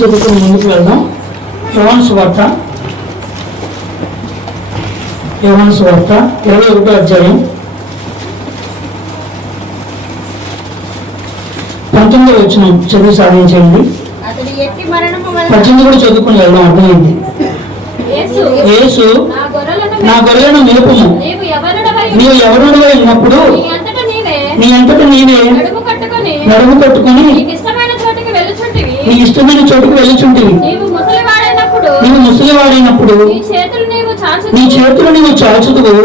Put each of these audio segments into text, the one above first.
చదువుకుని ముందుకు వెళ్దాం. యోహాను సువార్త 21వ అధ్యాయం 19వ వచనం చదువు సాధించండి. 18 కూడా చదువుకుని వెళ్దాం. అర్థమైంది. యేసు నా గొర్రెలను మేపుము, నీవు ఎవరుడవై ఉన్నప్పుడు నీ అంతట నీవే నడుము కట్టుకుని నీ ఇష్టమైన చోటుకు వెళ్ళుచుంటివి. నీవు ముసలివాడైనప్పుడు నీ చేతులు నీవు చాచుదువు,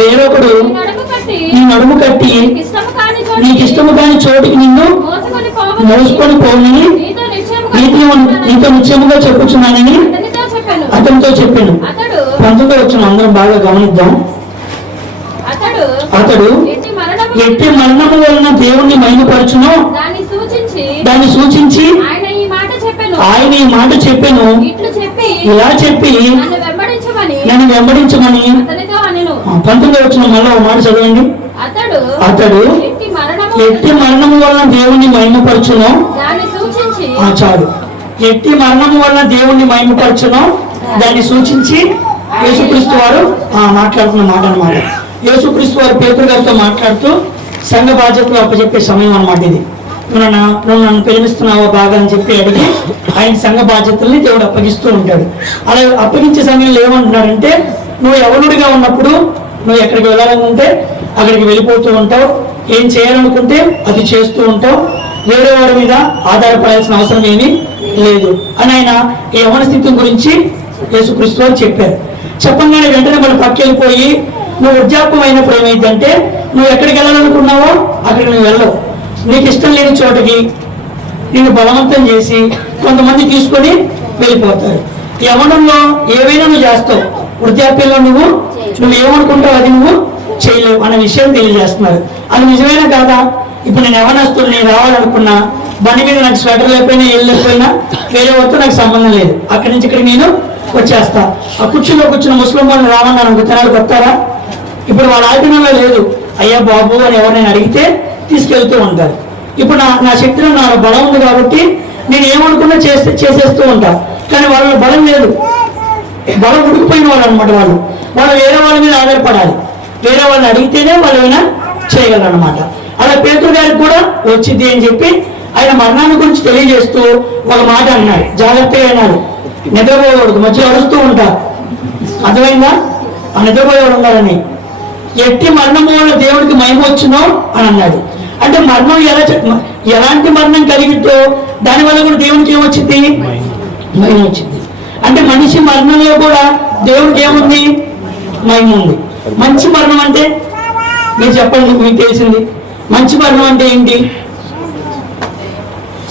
వేరొకడు నీ నడుము కట్టి నీకు ఇష్టము కాని చోటుకి నిన్ను మోసుకొని పోనని నీతో నిశ్చయముగా చెప్పుచున్నానని అతనితో చెప్పాను. 19వ వచనం అందరం బాగా గమనిద్దాం. అతడు ఎట్టి మరణము వలన దేవుణ్ణి మహిమపరచునో దాన్ని సూచించి ఆయన ఈ మాట చెప్పాను. ఇలా చెప్పి నన్ను వెంబడించమని 19వ వచనం మళ్ళీ ఒక మాట చదవండి. అతడు ఎట్టి మరణము వలన దేవుణ్ణి మహిమపరచునో చాలు. ఎట్టి మరణము వలన దేవుణ్ణి మహిమపరచునో దాన్ని సూచించి యేసుక్రీస్తు వారు మాట్లాడుతున్న మాట అన్నమాట. యేసుక్రీస్తు వారు పేతురు గారితో మాట్లాడుతూ సంఘ బాధ్యతలు అప్పచెప్పే సమయం అన్నమాట ఇది. నువ్వు నన్ను ప్రేమిస్తున్నావో బాగా అని చెప్పి అడిగి ఆయన సంఘ బాధ్యతల్ని దేవుడు అప్పగిస్తూ ఉంటాడు. అలా అప్పగించే సమయంలో ఏమంటున్నాడంటే, నువ్వు యవనుడిగా ఉన్నప్పుడు నువ్వు ఎక్కడికి వెళ్ళాలనుకుంటే అక్కడికి వెళ్ళిపోతూ ఉంటావు, ఏం చేయాలనుకుంటే అది చేస్తూ ఉంటావు, వేరే వారి మీద ఆధారపడాల్సిన అవసరం ఏమీ లేదు అని ఆయన ఈ యవన స్థితి గురించి యేసుక్రీస్తు వారు చెప్పారు. చెప్పంగానే వెంటనే మనం పక్కెళ్ళిపోయి నువ్వు వృద్ధాప్యం అయినప్పుడు ఏమైందంటే, నువ్వు ఎక్కడికి వెళ్ళాలనుకున్నావో అక్కడికి నువ్వు వెళ్ళవు. నీకు ఇష్టం లేని చోటకి నిన్ను బలవంతం చేసి కొంతమంది తీసుకొని వెళ్ళిపోతారు. యవనంలో ఏవైనా నువ్వు చేస్తావు, వృద్ధాప్యంలో నువ్వు ఏమనుకుంటావు అది నువ్వు చేయలేవు అనే విషయం తెలియజేస్తున్నారు. అది నిజమైనా కాదా? ఇప్పుడు నేను యవనస్తుల్ని రావాలనుకున్నా, బండి మీద నాకు స్వెటర్ లేకపోయినా ఏళ్ళు లేకపోయినా వేరే వరకు నాకు సంబంధం లేదు, అక్కడి నుంచి ఇక్కడికి నేను వచ్చేస్తా. ఆ కుర్చీలో కూర్చున్న ముస్లిం వాళ్ళని రామన్నా అనుకో, తెనాలకు వస్తారా? ఇప్పుడు వాళ్ళ ఆధీనంలో లేదు. అయ్యా బాబు అని ఎవరైనా అడిగితే తీసుకెళ్తూ ఉంటారు. ఇప్పుడు నా శక్తిలో నా బలం ఉంది కాబట్టి నేను ఏమనుకున్నా చేసేస్తూ ఉంటా. కానీ వాళ్ళ బలం లేదు, బలం ఉడికిపోయిన వాళ్ళు అనమాట. వాళ్ళు వేరే వాళ్ళ మీద ఆధారపడాలి, వేరే వాళ్ళని అడిగితేనే వాళ్ళు ఏమైనా చేయగలరు అనమాట. అలా పేతురు గారికి కూడా వచ్చింది అని చెప్పి ఆయన మరణాన్ని గురించి తెలియజేస్తూ ఒక మాట అన్నాడు. జాగ్రత్తగా అన్నాడు, నిద్రపోయేవాడు మధ్య అడుస్తూ ఉంటారు. అర్థమైందా? ఆ నిద్రపోయేవాడు ఉన్నారని. ఎట్టి మరణము వల్ల దేవుడికి మహిమ వచ్చునో అని అన్నాడు. అంటే మరణం ఎలాంటి మరణం కలిగితో దానివల్ల కూడా దేవునికి ఏమొచ్చింది? మహిమ వచ్చింది. అంటే మనిషి మరణంలో కూడా దేవుడికి ఏముంది? మహిమ ఉంది. మంచి మరణం అంటే మీరు చెప్పండి, మీకు తెలిసింది. మంచి మరణం అంటే ఏంటి?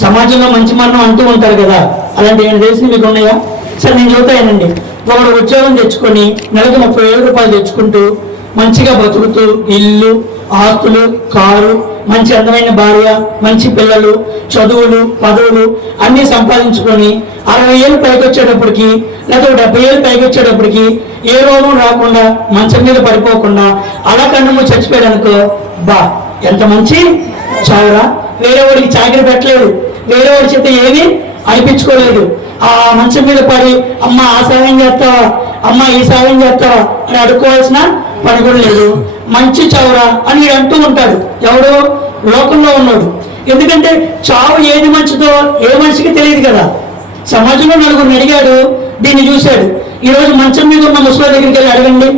సమాజంలో మంచి మరణం అంటూ ఉంటారు కదా, అలాంటి ఏమైనా తెలిసి మీకు ఉన్నాయా? సరే నేను చెబుతానండి. ఒకడు ఉద్యోగం తెచ్చుకొని నెలకు 30,000 రూపాయలు తెచ్చుకుంటూ మంచిగా బతుకుతూ ఇల్లు, ఆస్తులు, కారు, మంచి అందమైన భార్య, మంచి పిల్లలు, చదువులు, పదవులు అన్నీ సంపాదించుకొని 60 ఏళ్ళు పైకి వచ్చేటప్పటికి లేదా 70 ఏళ్ళు పైకి వచ్చేటప్పటికి ఏ రోగం రాకుండా మంచం మీద పడిపోకుండా అలా కన్ను చచ్చిపోయాడు అనుకో, ఎంత మంచి చావురా. వేరే వాడికి చాకరీ పెట్టలేదు, వేరే వాడి చేత ఏమీ అనిపించుకోలేదు. ఆ మంచం మీద పడి అమ్మ ఆ సాయం చేస్తావా, అమ్మ ఈ సాయం చేస్తావా అని అడుక్కోవాల్సిన పని కూడా లేదు. మంచి చావురా అని అంటూ ఉంటాడు ఎవడు? లోకంలో ఉన్నాడు. ఎందుకంటే చావు ఏది మంచిదో ఏ మనిషికి తెలియదు కదా. సమాజంలో నలుగురిని అడిగాడు, దీన్ని చూశాడు. ఈరోజు మంచం మీద ఉన్న ముసలి దగ్గరికి వెళ్ళి అడగండి,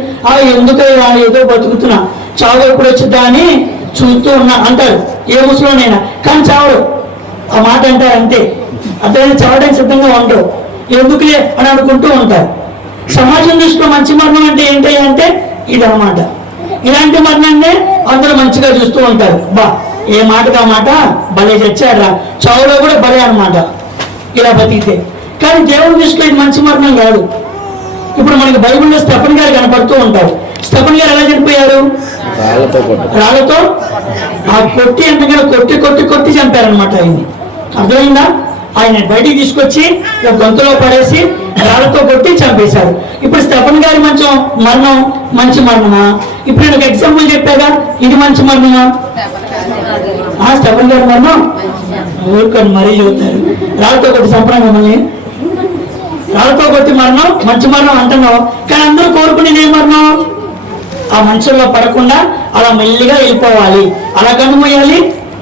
ఎందుకు ఏదో బతుకుతున్నా, చావు ఎప్పుడు వచ్చిద్దా అని చూస్తూ ఉన్నా అంటారు ఏ ముసలోనైనా. కానీ చావడు, ఆ మాట అంటారు అంతే. అతను చావడానికి సిద్ధంగా ఉండరు, ఎందుకులే అని అనుకుంటూ ఉంటారు. సమాజం దృష్టిలో మంచి మరణం అంటే ఏంటి అంటే ఇదన్నమాట. ఇలాంటి మరణాన్నే అందరూ మంచిగా చూస్తూ ఉంటారు. ఏ మాటగా మాట భలే చచ్చారా, చావులో కూడా భలే అనమాట ఇలా బతికితే. కానీ దేవుని దృష్టిలో ఇది మంచి మరణం కాదు. ఇప్పుడు మనకి బైబిల్లో స్టెఫన్ గారు కనపడుతూ ఉంటారు. స్టెఫన్ గారు ఎలా చనిపోయారు? రాళ్లతో కొట్టి ఎంతగానో కొట్టి కొట్టి కొట్టి చంపారనమాట ఆయన్ని. అర్థమైందా? ఆయన బయటికి తీసుకొచ్చి ఒక గొంతులో పడేసి రాళ్లతో కొట్టి చంపేశారు. ఇప్పుడు స్టెఫన్ గారి మరణం మంచి మరణమా? ఇప్పుడు నేను ఒక ఎగ్జాంపుల్ చెప్పాగా, ఇది మంచి మరణమా? స్టెఫన్ గారి మరణం ఊరుకొని మరీ చెబుతారు. రాళ్ళతో కొట్టి చంపడం మమ్మల్ని, రాళ్ళతో కొట్టి మరణం మంచి మరణం అంటున్నావు, కానీ అందరూ కోరుకునేది ఏ మరణం? ఆ మనుషుల్లో పడకుండా అలా మెల్లిగా వెళ్ళిపోవాలి, అలా కనుమయ్యాలి,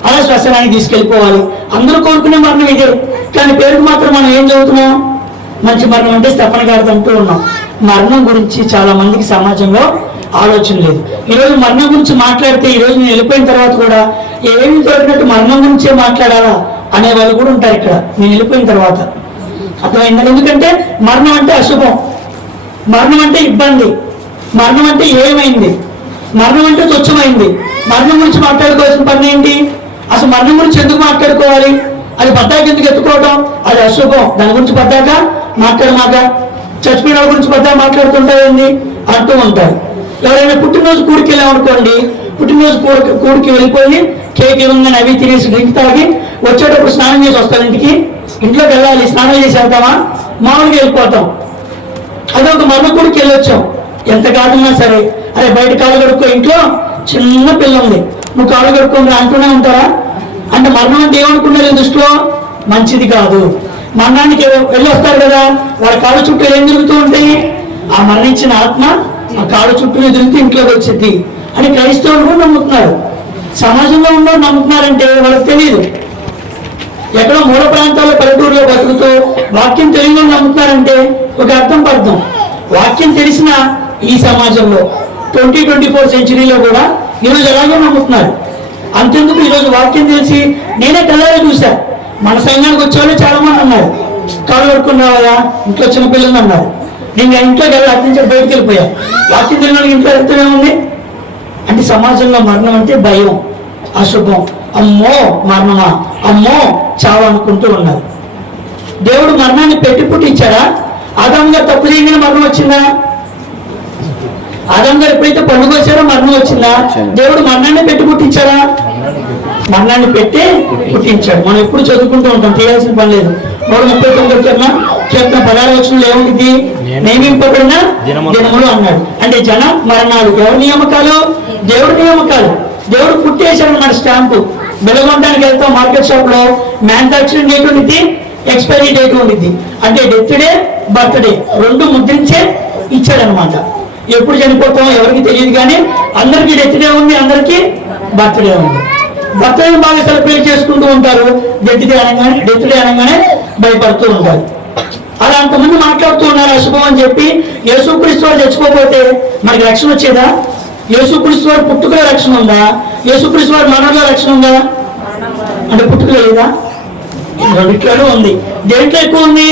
అలా శ్మశానానికి తీసుకెళ్ళిపోవాలి. అందరూ కోరుకునే మరణం ఇదే. కానీ పేరుకు మాత్రం మనం ఏం చదువుతున్నాం? మంచి మరణం అంటే స్టెఫన్ గారిది అంటూ ఉన్నాం. మరణం గురించి చాలా మందికి సమాజంలో ఆలోచన లేదు. ఈరోజు మరణం గురించి మాట్లాడితే, ఈరోజు నేను వెళ్ళిపోయిన తర్వాత కూడా ఏమి దొరికినట్టు మరణం గురించే మాట్లాడాలా అనే వాళ్ళు కూడా ఉంటారు ఇక్కడ నేను వెళ్ళిపోయిన తర్వాత. అర్థమైందని? ఎందుకంటే మరణం అంటే అశుభం, మరణం అంటే ఇబ్బంది, మరణం అంటే ఏమైంది, మరణం అంటే తుచ్చమైంది. మరణం గురించి మాట్లాడుకోవాల్సిన పని ఏంటి? అసలు మరణం గురించి ఎందుకు మాట్లాడుకోవాలి? అది పద్దాక ఎందుకు ఎత్తుకోవడం? అది అశుభం. దాని గురించి పద్దాక మాట్లాడమాక, చచ్చిపోయిన వాళ్ళ గురించి పద్దాక మాట్లాడుతుంటాయండి అంటూ ఉంటారు. ఎవరైనా పుట్టినరోజు కూడికి వెళ్ళామనుకోండి, పుట్టినరోజు కూడికి వెళ్ళిపోయి కేక్ ఇవ్వగానే అవి తినేసి డ్రింక్ తాగి వచ్చేటప్పుడు స్నానం చేసి వస్తాను ఇంటికి. ఇంట్లోకి వెళ్ళాలి, స్నానం చేసి వెళ్తామా? మామూలుగా వెళ్ళిపోతాం. అదే ఒక మరణ కూడికి వెళ్ళొచ్చాం, ఎంత కాదున్నా సరే, అరే బయట కాళ్ళు కడుక్కో, ఇంట్లో చిన్న పిల్ల ఉంది, నువ్వు కాళ్ళు కడుక్కొని అంటూనే ఉంటారా? అంటే మరణం అంటే ఏమనుకున్నారు దృష్టిలో? మంచిది కాదు. మరణానికి వెళ్ళి వస్తారు కదా, వాళ్ళ కాళ్ళ చుట్టూ ఏం తిరుగుతూ ఉంటాయి? ఆ మరణించిన ఆత్మ ఆ కాళ్ళ చుట్టూ తిరుగుతూ ఇంట్లోకి వచ్చింది అని క్రైస్తవులు కూడా నమ్ముతున్నారు. సమాజంలో ఉన్న నమ్ముతున్నారంటే వాళ్ళకి తెలియదు. ఎక్కడో మూల ప్రాంతాల్లో పల్లెటూరులో బతుకుతూ వాక్యం తెలుగులో నమ్ముతున్నారంటే ఒక అర్థం పడతాం. వాక్యం తెలిసిన ఈ సమాజంలో 2024 సెంచరీలో కూడా ఈరోజు ఎలాగో నమ్ముతున్నారు. అంతెందుకు, ఈరోజు వాక్యం తెలిసి నేనే కళ్ళారా చూశా. మన సంఘానికి వచ్చేవాళ్ళు చాలా మంది అన్నారు, కాళ్ళు కడుక్కున్నావా, ఇంట్లో చిన్నపిల్లలు అన్నారు. నేను ఇంట్లోకి వెళ్ళి అర్థించి బయటకు వెళ్ళిపోయా. వాక్యం తెలియని ఇంట్లో వెళ్తూనే ఉంది. అంటే సమాజంలో మరణం అంటే భయం, అశుభం, అమ్మో మరణమా, అమ్మో చావు అనుకుంటూ ఉన్నారు. దేవుడు మరణాన్ని పెట్టి పుట్టించాడా? ఆదాం గారు తప్పు చేయగానే మరణం వచ్చిందా? ఆదాం గారు ఎప్పుడైతే పండుగ వచ్చారో మరణం వచ్చిందా? దేవుడు మరణాన్ని పెట్టి పుట్టించాడా? మరణాన్ని పెట్టి పుట్టించాడు. మనం ఎప్పుడు చదువుకుంటూ ఉంటాం, చేయాల్సిన పని లేదు. 139 కీర్తన 16 ఏముంది? నియమింపబడిన దినములు అన్నాడు. అంటే జన మరణాలు ఎవరి నియామకాలు? దేవుడి నియామకాలు. దేవుడు పుట్టేశాడు మన స్టాంపు. వెలగొనడానికి వెళ్తాం మార్కెట్ షాప్ లో, మ్యానుఫాక్చరింగ్ డేట్ ఉండిద్ది, ఎక్స్పైరీ డేట్ ఉండిద్ది. అంటే డెత్ డే, బర్త్ డే రెండు ముద్రించే ఇచ్చాడనమాట. ఎప్పుడు చనిపోతామో ఎవరికి తెలియదు, కానీ అందరికీ డెత్ డే ఉంది, అందరికీ బర్త్ డే ఉంది. బర్త్ డే బాగా సెలబ్రేట్ చేసుకుంటూ ఉంటారు, డెత్ డే అనగానే భయపడుతూ ఉంటారు. అలా అంతమంది మాట్లాడుతూ ఉన్నారు అశుభం అని చెప్పి. యేసుక్రీస్తు వారు చచ్చిపోతే మనకి రక్షణ వచ్చేదా? యేసుక్రీస్తు వారు పుట్టుకలో రక్షణ ఉందా? యేసుక్రీస్తు వారి మరణంలో రక్షణ ఉందా? అంటే పుట్టుకలో లేదా? రెండిట్లోనూ ఉంది. దేంట్లో ఎక్కువ ఉంది?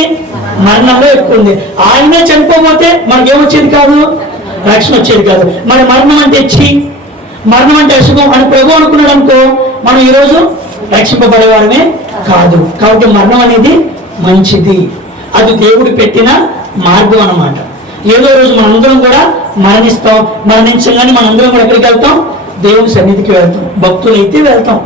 మరణంలో ఎక్కువ ఉంది. ఆయనే చనిపోతే మనకేమొచ్చేది కాదు, రక్షణ వచ్చేది కాదు. మన మరణం అంటే మరణం అంటే అశుభం అని ప్రభు అనుకున్నాడు అనుకో, మనం ఈరోజు రక్షింపబడేవారమే కాదు. కాబట్టి మరణం అనేది మంచిది, అది దేవుడు పెట్టిన మార్గం అన్నమాట. ఏదో రోజు మనందరం కూడా మరణిస్తాం. మరణించగానే మనందరం కూడా ఎక్కడికి వెళ్తాం? దేవుని సన్నిధికి వెళ్తాం. భక్తులైతే వెళ్తాం,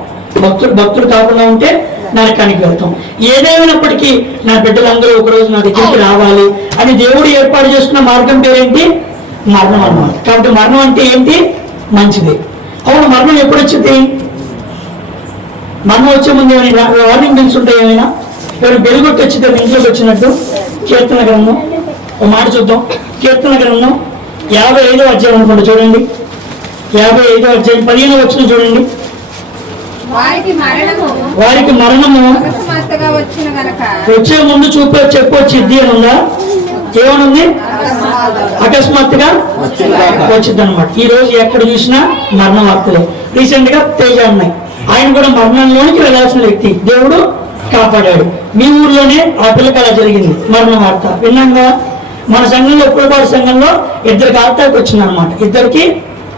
భక్తులు కాకుండా ఉంటే నరకానికి వెళ్తాం. ఏదేమైనప్పటికీ నా బిడ్డలందరూ ఒకరోజు నా దగ్గరికి రావాలి అని దేవుడు ఏర్పాటు చేసుకున్న మార్గం పేరేంటి? మరణం అన్నమాట. కాబట్టి మరణం అంటే ఏంటి? మంచిది. అవును, మరణం ఎప్పుడు వచ్చింది? మరణం వచ్చే ముందు ఏమైనా వార్నింగ్ బిల్స్ ఉంటాయి? ఏమైనా ఎవరు బెలుగొట్టి వచ్చింది ఇంట్లోకి వచ్చినట్టు? కీర్తన గ్రంథం ఒక మాట చూద్దాం. కీర్తన గ్రంథం 55వ అధ్యాయం అనుకుంటా, చూడండి. 55వ అధ్యాయం 15వ వచనం చూడండి. వారికి మరణము వచ్చే ముందు చెప్పొచ్చిద్ది అని ఉందా? ఏమనుంది? అకస్మాత్తుగా వచ్చింది అనమాట. ఈ రోజు ఎక్కడ చూసినా మరణ వార్తలే. రీసెంట్ గా తేజ అమ్మాయి, ఆయన కూడా మరణంలోనికి వెళ్ళాల్సిన వ్యక్తి, దేవుడు కాపాడాడు. మీ ఊర్లోనే ఆ పిల్లకి అలా జరిగింది, మరణ వార్త విన్నాగా. మన సంఘంలో ఉప్పులపాడు సంఘంలో 2 హార్ట్ అటాక్ వచ్చిందనమాట. 2కి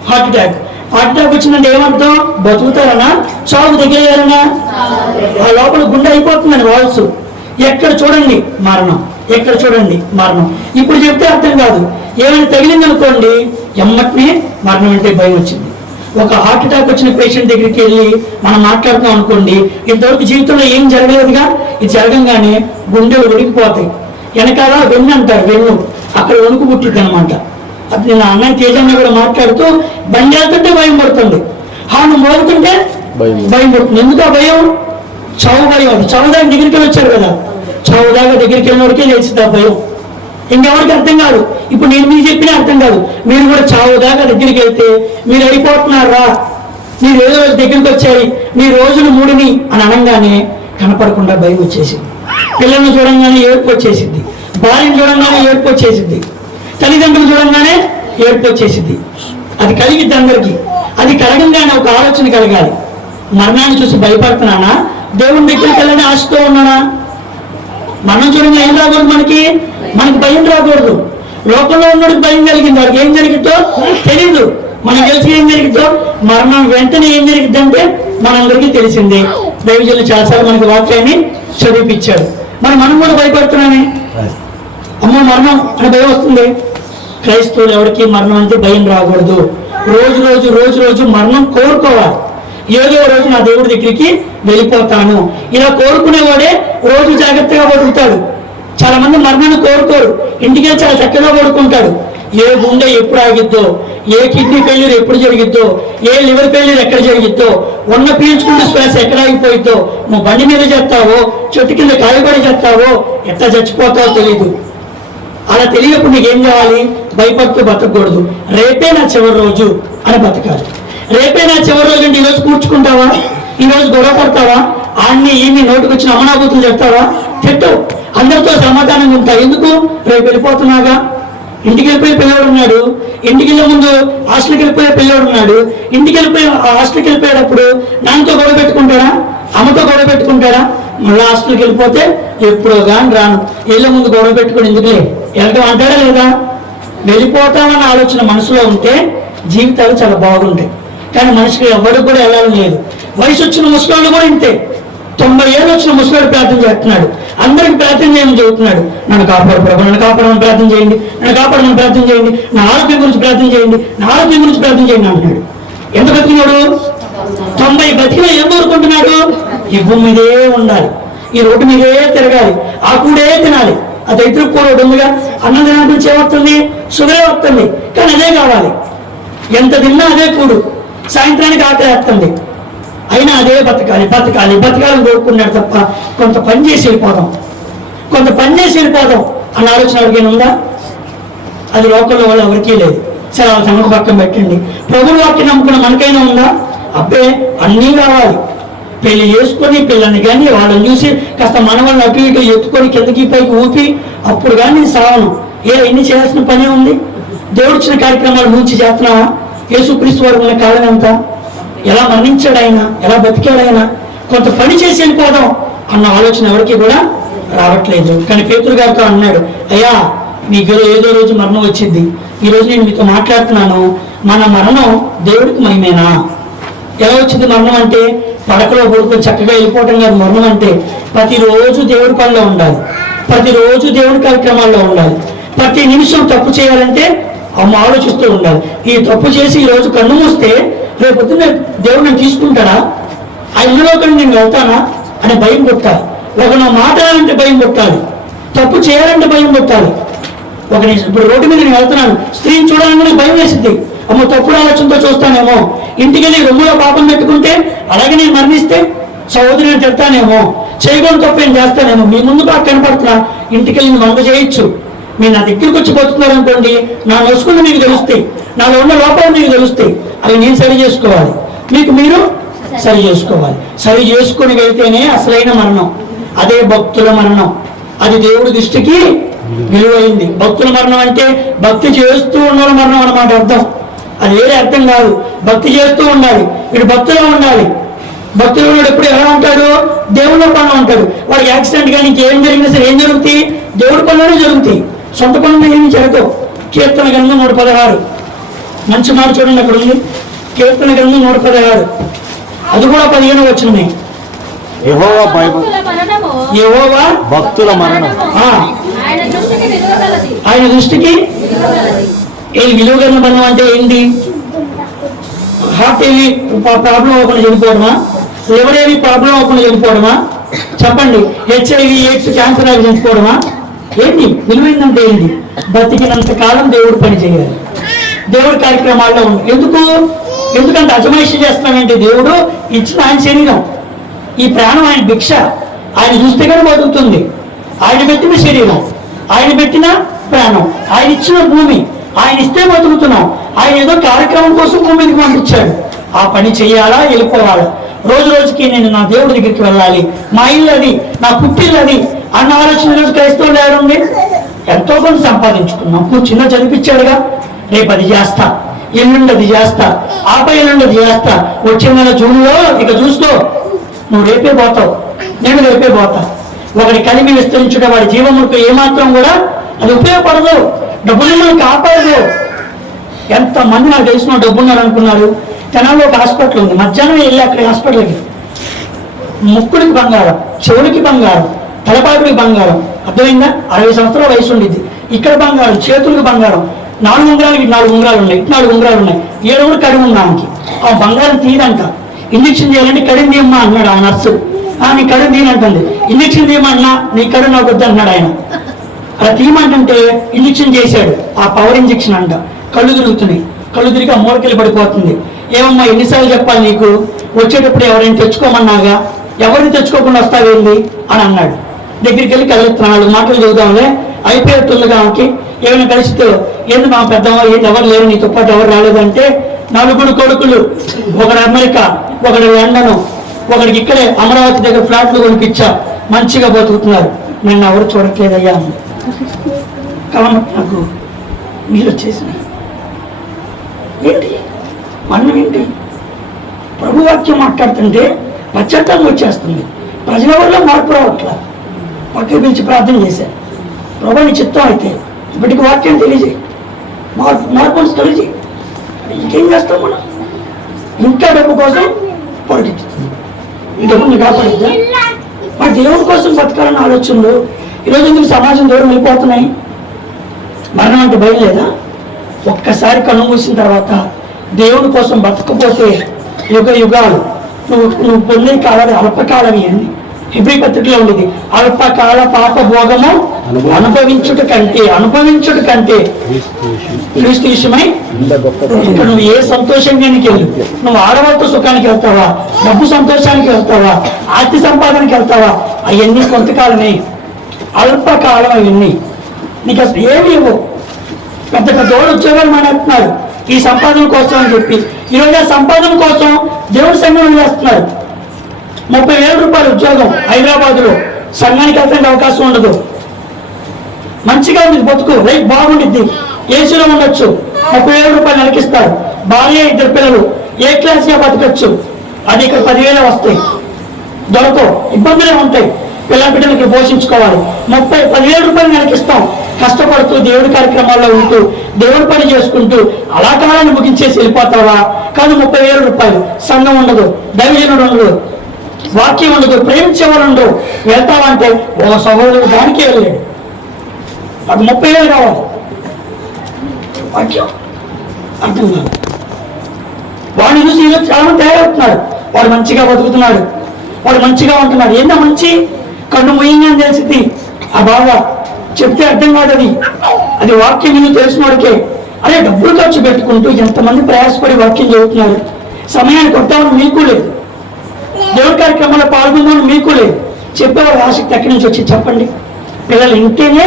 హార్ట్ అటాక్ వచ్చిందంటే ఏమర్థం? బతుకుతారనా, చావు దగ్గరనా? ఆ లోపల గుండె అయిపోతుందని వాల్స్. ఎక్కడ చూడండి మరణం, ఎక్కడ చూడండి మరణం. ఇప్పుడు చెప్తే అర్థం కాదు. ఏమైనా తగిలింది అనుకోండి, ఎమ్మటినే మరణం అంటే భయం వచ్చింది. ఒక హార్ట్ అటాక్ వచ్చిన పేషెంట్ దగ్గరికి వెళ్ళి మనం మాట్లాడుతాం అనుకోండి, ఇంతవరకు జీవితంలో ఏం జరగలేదుగా, ఇది జరగంగానే గుండెలు ఉడికిపోతాయి. వెనకాల వెన్ను అంటారు, వెన్ను అక్కడ వణుకు పుట్టింది అనమాట. అది నేను అన్నయ్య తేజన్న కూడా మాట్లాడుతూ, బండి వెళ్తుంటే భయం పడుతుంది, హార్న్ మోగుతుంటే భయం పడుతుంది. ఎందుకు ఆ భయం? చావు భయం. అది చావు దాకా దగ్గరికి వచ్చారు కదా, చావు దాకా దగ్గరికి వెళ్ళినోడికే తెలిసింది ఆ భయం, ఇంకెవరికి అర్థం కాదు. ఇప్పుడు నేను మీకు చెప్పినా అర్థం కాదు. మీరు కూడా చావు దాకా దగ్గరికి వెళ్తే మీరు అయిపోతున్నారా, మీరు ఏదో రోజు దగ్గరికి వచ్చాయి, మీ రోజులు మూడిని అని అనగానే కనపడకుండా భయం వచ్చేసింది. పిల్లల్ని చూడంగానే ఏడుపు వచ్చేసింది, భార్యను చూడంగానే ఏడుపు వచ్చేసింది, తల్లిదండ్రులు చూడంగానే ఏడుపు వచ్చేసింది. అది కలిగిద్ది అందరికీ. అది కలగంగానే ఒక ఆలోచన కలగాలి, మరణాన్ని చూసి భయపడుతున్నానా, దేవుని దగ్గరికి వెళ్ళని ఆశతో ఉన్నానా? మరణం చూడంగా ఏం రాకూడదు, మనకి భయం రాకూడదు. లోకంలో ఉన్నోడికి భయం కలిగింది, వాడికి ఏం జరిగిద్దో తెలియదు. మనం తెలిసి ఏం జరిగిద్దో, మరణం వెంటనే ఏం జరిగిద్దంటే మనందరికీ తెలిసిందే. దైవజనులు చాలాసార్లు మనకి వాక్యాన్ని చదివిపించాడు. మనం కూడా భయపడుతున్నామే, అమ్మో మరణం అని భయం వస్తుంది. క్రైస్తవులు ఎవరికి మరణం అంటే భయం రాకూడదు. రోజు మరణం కోరుకోవాలి. ఏదో రోజు నా దేవుడి దగ్గరికి వెళ్ళిపోతాను ఇలా కోరుకునేవాడే రోజు జాగ్రత్తగా బతుకుతాడు. చాలా మంది మరణాన్ని కోరుకోరు, ఇంటికే చాలా చక్కగా పడుకుంటాడు. ఏ గుండె ఎప్పుడు ఆగిద్దో, ఏ కిడ్నీ ఫెయిల్యూర్ ఎప్పుడు జరిగిద్దో, ఏ లివర్ ఫెయిల్యూర్ ఎక్కడ జరిగిద్దో, ఉన్న పీల్చుకుంటే శ్వాస ఎక్కడ ఆగిపోయిద్దో, నువ్వు బండి మీద చేస్తావో చెట్టు కింద కాయబడి చేస్తావో ఎట్లా చచ్చిపోతావో తెలీదు. అలా తెలియనప్పుడు నీకేం కావాలి? భయపడుతూ బతకూడదు. రేపే నా చివరి రోజు అని బతకాలి. రేపే నా చివరి రోజు అంటే ఈరోజు కూర్చుకుంటావా, ఈరోజు గొడవ పడతావా, అన్ని ఈమె నోటికి వచ్చిన అమనాభూతులు చెప్తావా, తిట్టు, అందరితో సమాధానంగా ఉంటావు. ఎందుకు? రేపు వెళ్ళిపోతున్నాగా. ఇంటికి వెళ్ళిపోయే పిల్లవాడు ఉన్నాడు, ఇంటికి వెళ్ళే ముందు హాస్టల్కి వెళ్ళిపోయే పిల్లవాడు ఉన్నాడు. ఇంటికి వెళ్ళిపోయి హాస్టల్కి వెళ్ళిపోయేటప్పుడు నాన్నతో గొడవ పెట్టుకుంటాడా, అమ్మతో గొడవ పెట్టుకుంటాడా? మళ్ళీ హాస్టల్కి వెళ్ళిపోతే ఎప్పుడో కానీ రాను, వెళ్ళే ముందు గొడవ పెట్టుకుని ఎందుకులే వెళ్ళటం అంటాడా లేదా? వెళ్ళిపోతామన్న ఆలోచన మనసులో ఉంటే జీవితాలు చాలా బాగుంటాయి. కానీ మనిషికి ఎవరికి కూడా వెళ్ళాలని లేదు. వయసు వచ్చిన ముసలాళ్ళు కూడా ఇంతే. 90 ఏళ్ళు వచ్చిన ముసలాడు ప్రార్థన చేస్తున్నాడు, అందరికి ప్రార్థన చేయమని చెబుతున్నాడు. నన్ను కాపాడు ప్రభు, నన్ను కాపాడమని ప్రార్థన చేయండి, నన్ను కాపాడమని ప్రార్థన చేయండి, నా ఆరోగ్యం గురించి ప్రార్థన చేయండి, నా ఆరోగ్యం గురించి ప్రార్థన చేయండి అంటున్నాడు. ఎంత బతికినాడు? 90 బతికినా ఏం కోరుకుంటున్నాడు? ఈ భూమి మీదే ఉండాలి, ఈ రోడ్డు మీదే తిరగాలి, ఆ కూడే తినాలి. అది ఇతరు కూర ఉందిగా, అన్నం తినడం నుంచి ఏమవుతుంది? షుగరే వస్తుంది. కానీ అదే కావాలి. ఎంత తిన్నా అదే కూడు, సాయంత్రానికి ఆకలి వేస్తుంది, అయినా అదే బతకాలి బతకాలని కోరుకున్నాడు తప్ప కొంత పని చేసి వెళ్ళిపోదాం అన్న ఆలోచన ఎవరికైనా ఉందా? అది లోకల్లో వాళ్ళు ఎవరికీ లేదు. సరే వాళ్ళ సంగతి పక్కన పెట్టండి. ప్రభువు వాక్యం నమ్ముకున్న మనకైనా ఉందా? అబ్బే అన్నీ కావాలి. పెళ్లి చేసుకొని పిల్లల్ని కానీ వాళ్ళని చూసి కాస్త మనవాళ్ళని అటు ఇటు ఎత్తుకొని కిందకి పైకి ఊపి అప్పుడు కానీ సావను. ఇన్ని చేయాల్సిన పనే ఉంది? దేవుడిచ్చిన కార్యక్రమాలు ముంచి చేస్తున్నావా? యేసుక్రీస్తు వారు ఉన్న కాలం ఎంత, ఎలా మరణించాడు ఆయన, ఎలా బతికాడు ఆయన, కొంత పని చేసి వెళ్ళిపోదాం అన్న ఆలోచన ఎవరికి కూడా రావట్లేదు. కానీ పేతురు గారితో అన్నాడు, అయ్యా మీకు ఏదో రోజు మరణం వచ్చింది, ఈ రోజు నేను మీతో మాట్లాడుతున్నాను, మన మరణం దేవుడికి మహిమేనా? ఎలా వచ్చింది మరణం అంటే? పడకలో పడుకొని చక్కగా వెళ్ళిపోవటం కాదు. మరణం అంటే ప్రతిరోజు దేవుడి పనిలో ఉండాలి, ప్రతిరోజు దేవుడి కార్యక్రమాల్లో ఉండాలి. ప్రతి నిమిషం తప్పు చేయాలంటే అమ్మ ఆలోచిస్తూ ఉండాలి. ఈ తప్పు చేసి ఈ రోజు కన్ను మూస్తే రేపు పొద్దున్న దేవుడు నన్ను తీసుకుంటాడా, ఆ ఇల్లులోకి నేను వెళ్తానా అనే భయం పుట్టాలి. ఒకరిని మాట్లాడాలంటే భయం పుట్టాలి, తప్పు చేయాలంటే భయం పుట్టాలి. ఇప్పుడు రోడ్డు మీద నేను వెళ్తున్నాను, స్త్రీని చూడాలని భయం వేసింది, అమ్మో తప్పుడు ఆలోచనతో చూస్తానేమో, ఇంటికి వెళ్ళి రొమ్ములో పాపం పెట్టుకుంటే అలాగే నేను మరణిస్తే సహోదరిని తిడతానేమో, చేయకుండా తప్పు ఏం చేస్తానేమో. మీ ముందు బాగా కనపడుతున్నా, ఇంటికి వెళ్ళి వంద చేయొచ్చు. మీరు నా దగ్గరికి వచ్చి పోతున్నారు అనుకోండి, నా నొసుకుని మీకు తెలుస్తాయి, నాలో ఉన్న లోపాలు మీకు తెలుస్తాయి, అవి నేను సరి చేసుకోవాలి, మీకు మీరు సరి చేసుకోవాలి. సరి చేసుకుని వెళ్తేనే అసలైన మరణం, అదే భక్తుల మరణం. అది దేవుడి దృష్టికి విలువైంది. భక్తుల మరణం అంటే భక్తి చేస్తూ ఉన్న మరణం అన్నమాట అర్థం. అది వేరే అర్థం కాదు. భక్తి చేస్తూ ఉండాలి, వీడు భక్తులో ఉండాలి. భక్తులు ఉన్నాడు ఎప్పుడు ఎలా ఉంటాడు? దేవుళ్ళ పనులు ఉంటాడు. వాడికి యాక్సిడెంట్ కానీ ఇంకేం జరిగినా సరే ఏం జరుగుతాయి? దేవుడి పనులనే జరుగుతాయి, సొంత పనులు ఏమి జరగవు. కీర్తన గ్రంథం 116 మంచి మాట చూడండి, అక్కడ ఉంది. కీర్తన గ్రంథం 116 అది కూడా 15వ వచనమే. యెహోవా భక్తుల మరణం ఆయన దృష్టికి విలువగల మరణం అంటే ఏంటి? హార్ట్ ఏవి ప్రాబ్లం అవ్వకుండా చనిపోవడమా? లివర్ ఏవి ప్రాబ్లం అవ్వకుండా చనిపోవడమా? చెప్పండి. HIV AIDS క్యాన్సర్ అవి చనిపోవడమా? ఏంటి విలువైందంటే ఏంటి? బతికినంత కాలం దేవుడు పని చేయాలి, దేవుడి కార్యక్రమాల్లో ఉంది. ఎందుకంటే అజమాయిషి చేస్తానంటే దేవుడు ఇచ్చిన ఆయన శరీరం, ఈ ప్రాణం ఆయన భిక్ష. ఆయన చూస్తే కానీ బతుకుతుంది. ఆయన పెట్టిన శరీరం, ఆయన పెట్టిన ప్రాణం, ఆయన ఇచ్చిన భూమి, ఆయన ఇస్తే బతుకుతున్నాం. ఆయన ఏదో కార్యక్రమం కోసం భూమికి పంపించాడు. ఆ పని చేయాలా, వెళ్ళిపోవాలా? రోజు రోజుకి నేను నా దేవుడి దగ్గరికి వెళ్ళాలి, మా ఇల్లు అది, నా పుట్టిల్లు అది అన్న ఆలోచన రోజు క్రైస్తవులు ఏడుంది. ఎంతో కొంత సంపాదించుకున్నాం. చిన్న చదివించాడుగా, రేపు అది చేస్తా, ఎల్లుండి అది చేస్తా, ఆపై ఎల్లుండి అది చేస్తా, వచ్చే నెల జూన్లో ఇక చూసుకో, నువ్వు రేపే పోతావు, నేను రేపే పోతా. ఒకటి కలిమి విస్తరించుట వాడి జీవములకు ఏమాత్రం కూడా అది ఉపయోగపడదు. డబ్బులు కాపాడదు. ఎంతమంది నాకు తెలిసిన డబ్బున్నారు అనుకున్నారు. తెనాల్లో ఒక హాస్పిటల్ ఉంది. మధ్యాహ్నం వెళ్ళి అక్కడ హాస్పిటల్కి ముక్కుడికి బంగారం, చెవులకి బంగారం, తలపాటికి బంగారం, అర్థమైందా? 60 సంవత్సరాల వయసు ఉండిద్ది. ఇక్కడ బంగారం, చేతులకు బంగారం, 4 ఉంగరాలకి 4 ఉంగరాలు ఉన్నాయి, 4 ఉంగరాలు ఉన్నాయి. 7 కడిగి ఉన్నానికి ఆ బంగారం తీయదంట. ఇంజక్షన్ చేయాలంటే కడిగి తీయమ్మా అన్నాడు ఆ నర్సు. నీ కడుగు తీయనంటుంది. ఇంజక్షన్ తీయమన్నా నీ కడుగు నాకు వద్దు అన్నాడు ఆయన. అలా తీయమంటుంటే ఇంజక్షన్ చేశాడు. ఆ పవర్ ఇంజక్షన్ అంట. కళ్ళు తిరుగుతున్నాయి, కళ్ళు తిరిగి ఆ మూలకెళ్ళి పడిపోతుంది. ఏమమ్మా ఎన్నిసార్లు చెప్పాలి నీకు, వచ్చేటప్పుడు ఎవరైనా తెచ్చుకోమన్నాగా, ఎవరిని తెచ్చుకోకుండా వస్తావేంది అని అన్నాడు. దగ్గరికి వెళ్ళి కదులుతున్నాడు. మాటలు చదువుదాంలే, అయిపోయేట్టుందిగా ఆమెకి. ఏమైనా కలిసితే ఏంది మా పెద్దమ్మ, ఏంది ఎవరు లేరు నీతో పాటు, ఎవరు రాలేదంటే 4 కొడుకులు, ఒకడు అమెరికా, ఒకడు లండన్, ఒకడికి ఇక్కడే అమరావతి దగ్గర ఫ్లాట్లు కొనిపించా, మంచిగా బతుకుతున్నారు, నన్ను ఎవరు చూడట్లేదయ్యా. కాబట్టి నాకు మీరు వచ్చేసిన ఏంటి మనం ఏంటి, ప్రభువాక్యం మాట్లాడుతుంటే పశ్చాత్తాపం వచ్చేస్తుంది. ప్రజల వల్ల మార్పు రావట్లా. పక్కకి పిలిచి ప్రార్థన చేశాను, ప్రభు నీ చిత్తం అయితే ఇప్పటికి వాక్యం తెలియజేయి, మార్పు తెలియజేయి. ఇంకేం చేస్తాం మనం? ఇంకా డబ్బు కోసం పొరగిస్తుంది. ఈ డబ్బుని కాపాడిద్దా? మా దేవుడి కోసం బతకాలన్న ఆలోచనలు ఈరోజు ఎందుకు సమాజం దూరం వెళ్ళిపోతున్నాయి? మరణం అంటే భయం లేదా? ఒక్కసారి కన్ను మూసిన తర్వాత దేవుడి కోసం బతకపోతే యుగాలు నువ్వు పొందే కాలం అల్పకాలం ఇవన్నీ. హెబ్రీ పత్రికలో ఉండేది, అల్పకాల పాప భోగము అనుభవించుట కంటే క్రీస్తు విషయమై నువ్వు ఏ సంతోషానికి వెళ్ళు. నువ్వు ఆడవాళ్ళతో సుఖానికి వెళ్తావా, డబ్బు సంతోషానికి వెళ్తావా, ఆస్తి సంపాదనకి వెళ్తావా? అవన్నీ కొంతకాలమే, అల్పకాలం. అవన్నీ నీకు అసలు ఏమి ఇవ్వవు. పెద్ద పెద్ద వాళ్ళు ఉద్యోగాలు మానేస్తున్నారు ఈ సంపాదన కోసం అని చెప్పి. ఈరోజు ఆ సంపాదన కోసం దేవుడి సంఘం చేస్తున్నారు. 30,000 రూపాయలు ఉద్యోగం హైదరాబాద్లో, సంఘానికి వెళ్తే అవకాశం ఉండదు. మంచిగా ఉంది బతుకు, రైట్ బాగుండిద్ది, ఏసీలో ఉండొచ్చు, 30,000 రూపాయలు నెలకిస్తారు. భార్య 2 పిల్లలు, ఏ క్లాస్గా బతకచ్చు. అది ఇక్కడ 10,000 వస్తాయి, దొరకవు, ఇబ్బందులే ఉంటాయి. బిడ్డలు ఇక్కడ పోషించుకోవాలి. 10,000 రూపాయలు నెలకిస్తాం. కష్టపడుతూ దేవుడి కార్యక్రమాల్లో ఉంటూ దేవుడి పని చేసుకుంటూ అలా కాలాన్ని ముగించేసి వెళ్ళిపోతావా? కాదు, 30,000 రూపాయలు, సంఘం ఉండదు, దైవజనుడు ఉండదు, వాక్యం ఉండదు, ప్రేమించేవాళ్ళు ఉండదు. వెళ్తావా అంటే ఒక సహోదరుడు దానికే వెళ్ళాడు, అది 30,000 కావాలి. వాక్యం అర్థం కాదు. వాడిని చూసి ఈరోజు చాలా మంది తయారవుతున్నారు. వాడు మంచిగా బతుకుతున్నాడు, వాడు మంచిగా ఉంటున్నాడు. ఏందా మంచి? కన్ను మొయ్యంగా తెలిసింది. ఆ బాధ చెప్తే అర్థం కాదు. అది వాక్యం విని తెలిసిన వాడికే. అదే డబ్బులు ఖర్చు పెట్టుకుంటూ ఎంతమంది ప్రయాసపడి వాక్యం చదువుతున్నారు. సమయానికి వద్దామని మీకు లేదు, దేవుడి కార్యక్రమంలో పాల్గొందామని మీకు లేదు. చెప్పేవాడు ఆసక్తి ఎక్కడి నుంచి వచ్చి చెప్పండి. పిల్లలు ఇంటేనే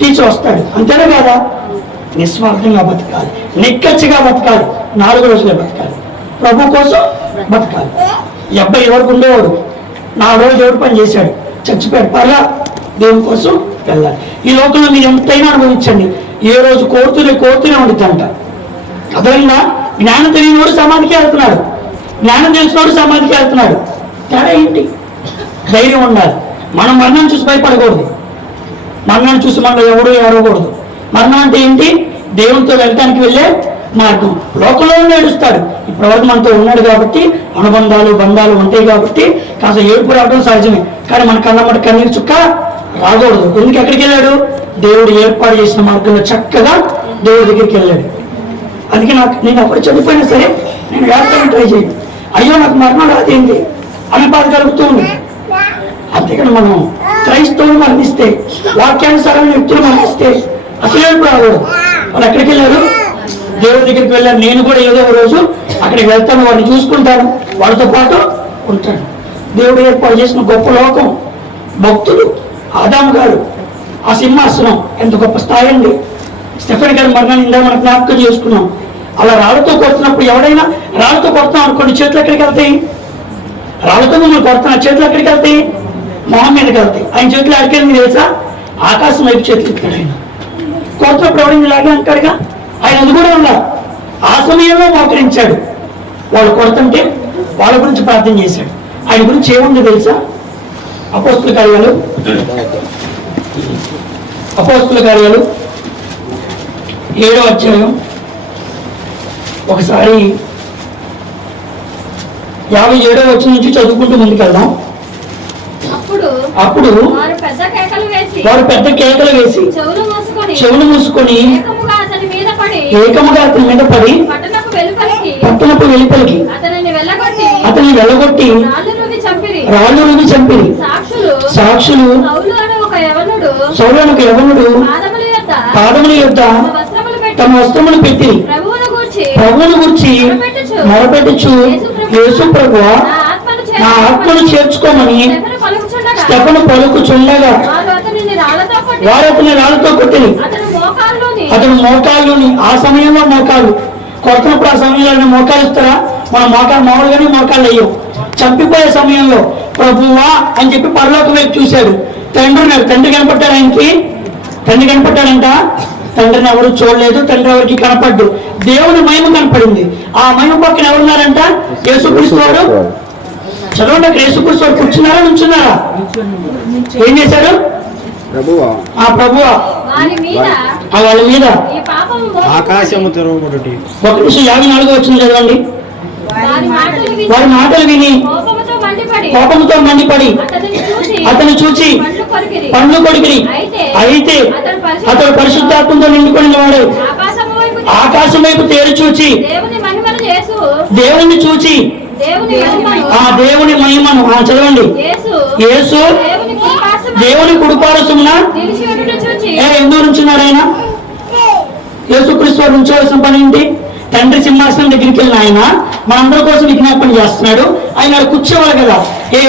టీచర్ వస్తాడు, అంతేనా కాదా? నిస్వార్థంగా బతకాలి, నిక్కచ్చిగా బతకాలి, 4 రోజులే బతకాలి, ప్రభు కోసం బతకాలి. ఈ అబ్బాయి ఎవరికి ఉండేవాడు, 4 రోజులు దేవుడి పని చేశాడు, చచ్చిపోయాడు. పర్లా దేవుని కోసం వెళ్ళాలి. ఈ లోకంలో మీరు ఎంతైనా అనుభవించండి, ఏ రోజు కోరుతూనే ఉండిద్దంట. అర్థమైందా? జ్ఞానం తెలియనివాడు సమాధికి వెళ్తున్నాడు, జ్ఞానం తెలిసినవాడు సమాధికి వెళ్తున్నాడు. తేడా ఏంటి? ధైర్యం ఉండాలి. మనం మరణం చూసి భయపడకూడదు, మరణాన్ని చూసి మనలో ఎవడో ఏడవకూడదు. మరణం అంటే ఏంటి? దేవునితో వెళ్ళటానికి వెళ్ళే మార్గం. లోకంలో ఏడుస్తాడు, ఇప్పటివరకు మనతో ఉన్నాడు కాబట్టి బంధాలు ఉంటాయి కాబట్టి కాస్త ఏడుపు రావడం సహజమే. కానీ మన కన్నమ్మటి కన్నీరు చుక్క రాకూడదు. ఎందుకు? ఎక్కడికి వెళ్ళాడు? దేవుడు ఏర్పాటు చేసిన మార్గంలో చక్కగా దేవుడి దగ్గరికి వెళ్ళాడు. అందుకే నేను అప్పుడు చనిపోయినా సరే నేను వేస్తాను, ట్రై చేయండి. అయ్యో నాకు మరణం రాదేంటి అని బాధ కలుగుతూ ఉంది. అంతేకాని మనం క్రైస్తవులు మరణిస్తే, వాక్యానుసారమైన వ్యక్తులు మరణిస్తే అసలు ఏడుపు రాకూడదు. వాళ్ళు ఎక్కడికి వెళ్ళారు? దేవుడి దగ్గరికి వెళ్ళారు. నేను కూడా ఏదో ఒక రోజు అక్కడికి వెళ్తాను, వాడిని చూసుకుంటాను, వాళ్ళతో పాటు ఉంటాను. దేవుడు ఏర్పాటు చేసిన గొప్ప లోకం, భక్తులు, ఆదాము గారు, ఆ సింహాసనం ఎంత గొప్ప స్థాయి అండి. స్టెఫెన్ గారి మరణాన్ని ఇందా మనం జ్ఞాపకం చేసుకున్నాం. అలా రాళ్ళతో కొడుతున్నప్పుడు ఎవడైనా రాళ్ళతో కొడతాం అనుకోండి, చేతులు ఎక్కడికి వెళ్తాయి? రాళ్ళతో మిమ్మల్ని కొడుతున్నా, చేతులు ఎక్కడికి వెళ్తాయి? మొహం మీదకి వెళ్తాయి. ఆయన చేతులు అడిగేది తెలుసా? ఆకాశం వైపు చేతులు ఎత్తాడు. ఆయన కొడుతున్నప్పుడు ఎవడైనా ఇలాగే అంటాడుగా, ఆయన అది కూడా ఉన్నారు. ఆ సమయంలో మోకరించాడు. వాళ్ళు కొడుతుంటే వాళ్ళ గురించి ప్రార్థన చేశాడు. ఆయన గురించి ఏముంది తెలుసా? అపోస్తుల కార్యాలు 7వ అధ్యాయం ఒకసారి 57వ వచనం నుంచి చదువుకుంటూ ముందుకెళ్దాం. అప్పుడు వారు పెద్ద కేకలు వేసి చెవులు మూసుకొని ఏకముగా అతని మీద పడి పట్టణపు వెలుపలికి అతన్ని వెళ్ళగొట్టి రాళ్ళు రువి చంపిరి. సాక్షులు సౌలు అనే ఒక యవనుడు పాదముల యొద్ద తమ వస్త్రములు పెట్టి ప్రభువును గురించి మొరపెట్టుచు, యేసు ప్రభువా, నా ఆత్మను చేర్చుకోమని స్టెఫెను పలుకుచుండగా వారు అతని రాళ్ళతో కొట్టిరి. అతను మోకాళ్ళుని, ఆ సమయంలో మోకాళ్ళు కొడుతున్నప్పుడు, ఆ సమయంలో మోకాలు ఇస్తారా? మన మోకాలు మామూలుగానే మోకాళ్ళు అయ్యాం. చంపిపోయే సమయంలో ప్రభువా అని చెప్పి పరలోక వైపు చూశాడు. తండ్రి కనపడ్డాడు. ఆయనకి తండ్రి కనపడ్డాడంట. తండ్రిని ఎవరు చూడలేదు, తండ్రి ఎవరికి కనపడ్డు. దేవుని మహిమ కనపడింది. ఆ మహిమ పక్కన ఎవరున్నారంట? యేసుక్రీస్తు వారు. చదవండి, అక్కడ యేసుక్రీస్తు వారు కూర్చున్నారా, నుంచున్నారా? ఏం చేశారు? ఆ ప్రభువా వాళ్ళ మీద ఆకాశము తెరవబడుట. 1:54 వచ్చింది చదవండి. వారి మాటలు విని కోపంతో మండిపడి అతను చూచి పండ్లు కొరికిరి. అయితే అతడు పరిశుద్ధాత్మతో నిండుకొని వాడు ఆకాశం వైపు తేరి చూచి దేవుని చూచి ఆ దేవుని మహిమను చదవండి. యేసు దేవుని కుడిపార్శ్వమున ఎందుకు నుంచున్నాడు? ఆయన యేసుక్రీస్తు వారు ఉంచవలసిన పని ఏంటి? తండ్రి సింహాసనం దగ్గరికి వెళ్ళిన ఆయన మనందరి కోసం విజ్ఞాపన చేస్తున్నాడు. ఆయన కూర్చోవాలి కదా.